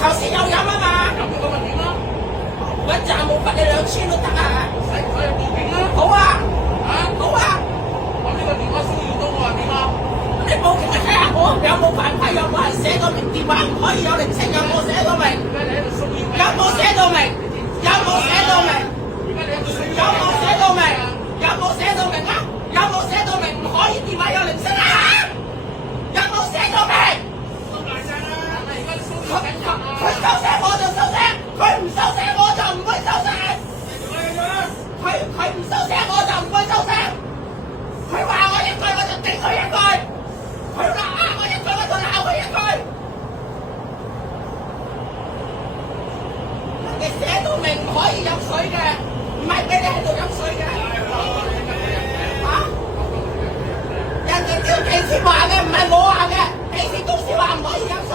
頭先有飲啊嘛，飲咗咪點咯？一站冇罰你2000都得啊！使唔使去報警啊？好啊，啊，好啊，我呢個電話騷擾到我係點啊？你報警睇下我有冇犯規，有冇人寫過明電話唔可以有鈴聲，有冇寫到明？而家你喺度騷擾我，有冇寫到明？有冇寫到明？而家你喺度騷擾有冇寫到明？有冇寫到明啊？有冇寫到明唔可以電話有鈴聲啊？有冇寫到明？收大聲啦！而家騷擾緊人啊！佢收聲我就收聲，佢唔收聲我就唔會收聲。佢唔收聲我就唔會收聲。佢話我一句我就頂佢一句，佢話我一句我就鬧佢一句。人哋寫到明唔可以飲水嘅，唔係俾你喺度飲水嘅。嚇？人哋叫地鐵話嘅，唔係我話嘅，地鐵公司話唔可以飲水。